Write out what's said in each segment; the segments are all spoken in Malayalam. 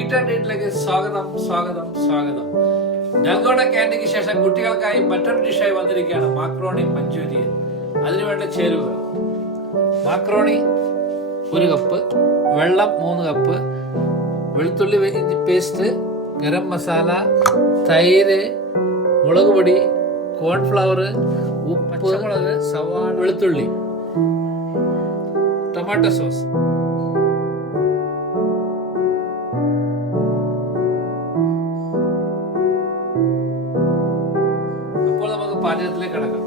ഈറ്റ് ആൻഡ് ഈറ്റിലേക്ക് സ്വാഗതം സ്വാഗതം സ്വാഗതം. ഡൽഗോഡ ക്യാൻഡിക്ക് ശേഷം കുട്ടികൾക്കായി മറ്റൊരു ഡിഷായി വന്നിരിക്കുകയാണ് മാക്രോണി മഞ്ചൂരിയൻ. അതിനുവേണ്ട ചേരുവകൾ: മാക്രോണി 1 കപ്പ്, വെള്ളം 3 കപ്പ്, വെളുത്തുള്ളി ഇഞ്ചി പേസ്റ്റ്, ഗരം മസാല, തൈര്, മുളക് പൊടി, കോൺഫ്ലവർ, ഉപ്പ്, പച്ചമുളക്, സവാള, വെളുത്തുള്ളി, ടൊമാറ്റോ സോസ്. അപ്പോൾ നമുക്ക് പാചകത്തിലേക്ക് കിടക്കാം.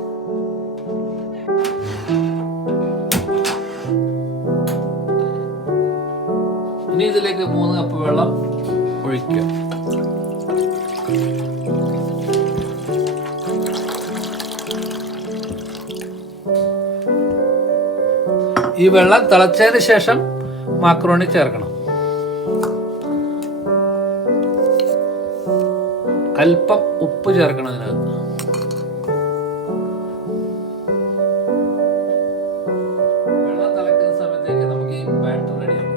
ഇനി ഇതിലേക്ക് 3 കപ്പ് വെള്ളം ഒഴിക്കുക. ഈ വെള്ളം തിളച്ചതിന് ശേഷം മാക്രോണി ചേർക്കണം. അല്പം ഉപ്പ് ചേർക്കണം അതിനകത്ത്. വെള്ളം തിളക്കുന്ന സമയത്തേക്ക് നമുക്ക് ഈ ബാറ്റർ റെഡിയാക്കാം.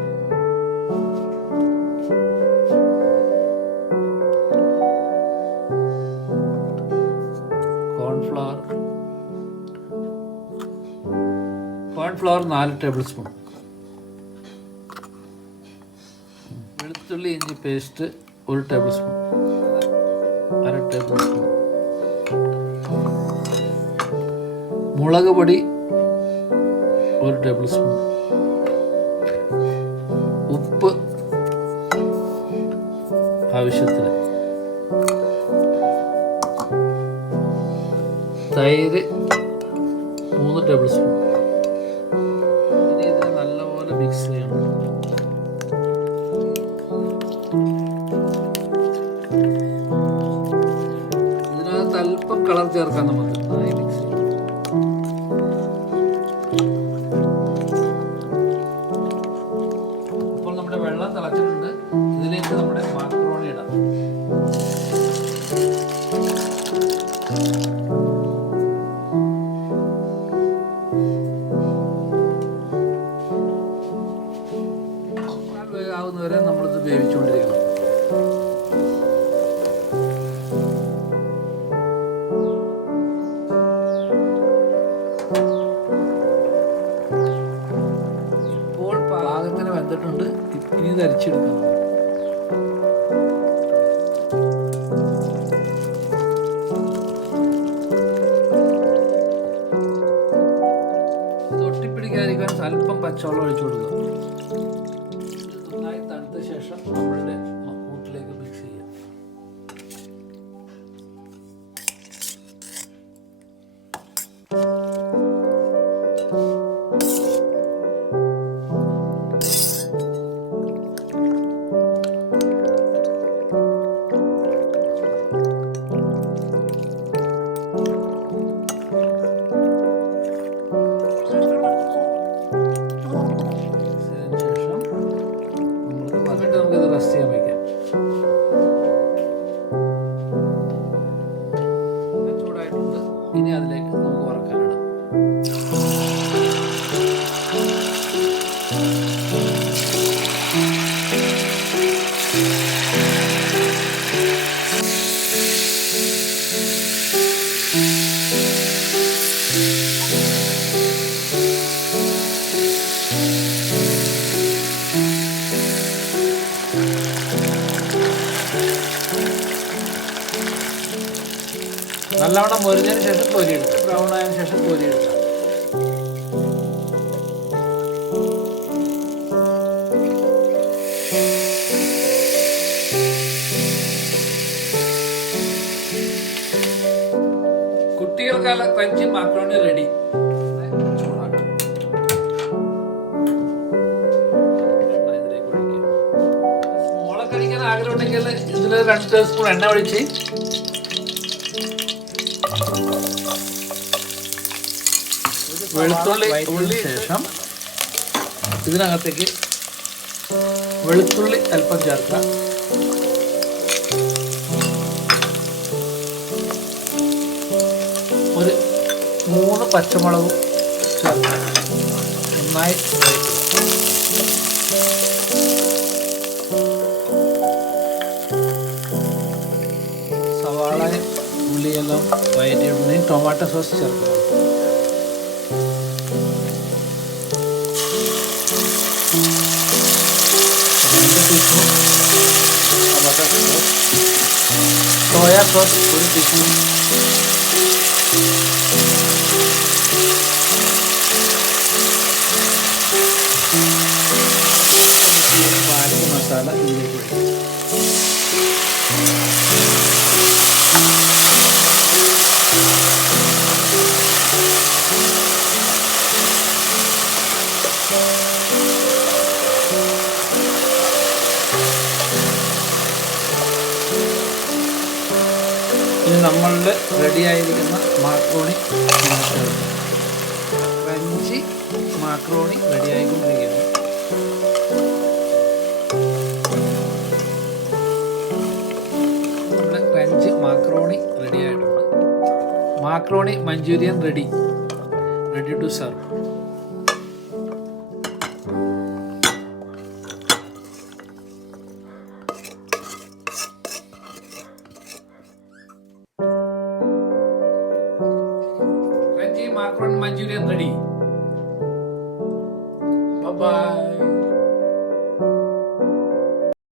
കോൺഫ്ലവർ 4 ടേബിൾ സ്പൂൺ, വെളുത്തുള്ളി ഇഞ്ചി paste 1 table spoon, 1/2 table spoon, മുളക് പൊടി 1 ടേബിൾ സ്പൂൺ, ഉപ്പ് ആവശ്യത്തിന്, തൈര് 3 ടേബിൾ സ്പൂൺ. ഇതിനെ നല്ലപോലെ മിക്സ് ചെയ്യണം. ഇതിനകത്ത് അല്പം കളർ ചേർക്കാം. നമുക്ക് നന്നായി മിക്സ് ചെയ്യാം. അപ്പോൾ നമ്മുടെ വെള്ളം തിളച്ചിട്ടുണ്ട്. ഇതിലേക്ക് നമ്മുടെ മാക്രോണി ഇടാം. ആവുന്നവരെ നമ്മളിത് വേവിച്ചുകൊണ്ടിരിക്കണം. ഇപ്പോൾ പാകത്തിന് വെന്തിട്ടുണ്ട്. ഇനി ഇത് അരിച്ചെടുക്കണം. ഇത് ഒട്ടിപ്പിടിക്കാതിരിക്കാൻ അല്പം പച്ചവെള്ളം ഒഴിച്ചു കൊടുക്കുക. നന്നായി തണുത്ത ശേഷം നമ്മളുടെ കൂട്ടിലേക്ക് മിക്സ് ചെയ്യാം. നമുക്കിത് റെസ്റ്റ് ചെയ്യാൻ വയ്ക്കാം. ചൂടായിട്ടുണ്ട്. ഇനി അതിലേക്ക് നമുക്ക് വറക്കാനിടാം. നല്ലവണ്ണം മൊരിഞ്ഞതിന് ശേഷം കോരിയെടുക്കാം. ബ്രൗൺ ആയതിനു ശേഷം കോരിയെടുക്കാം. കുട്ടികൾക്കുള്ള ക്രഞ്ചി മാക്രോണി റെഡി. ചൂടാക്കാം. ഇതിലേക്ക് ഒഴിക്കാം. മുളക് കഴിക്കാൻ ആഗ്രഹമുണ്ടെങ്കിൽ ഇതിൽ 2 ടേബിൾ സ്പൂൺ എണ്ണ ഒഴിച്ച് വെളുത്തുള്ളി ശേഷം ഇതിനകത്തേക്ക് വെളുത്തുള്ളി അല്പം ചേർക്കാം. ഒരു 3 പച്ചമുളകും ചേർക്കാം. നന്നായി വയറ്റിടുന്നതിന് ടൊമാറ്റോ സോസ് ചേർക്കണം. Tomato sauce, soya sauce 1 teaspoon, ബാക്കി മസാല ഇതിലേക്ക് ഒഴിക്കും. ഇനി നമ്മളുടെ റെഡിയായിരിക്കുന്ന മാക്രോണി ക്രഞ്ചി മാക്രോണി റെഡിയായിക്കൊണ്ടിരിക്കുന്നു. നമ്മുടെ ക്രഞ്ചി മാക്രോണി റെഡി ആയിട്ടുണ്ട്. Macaroni Manchurian ready to serve. Macaroni Manchurian ready. Bye bye.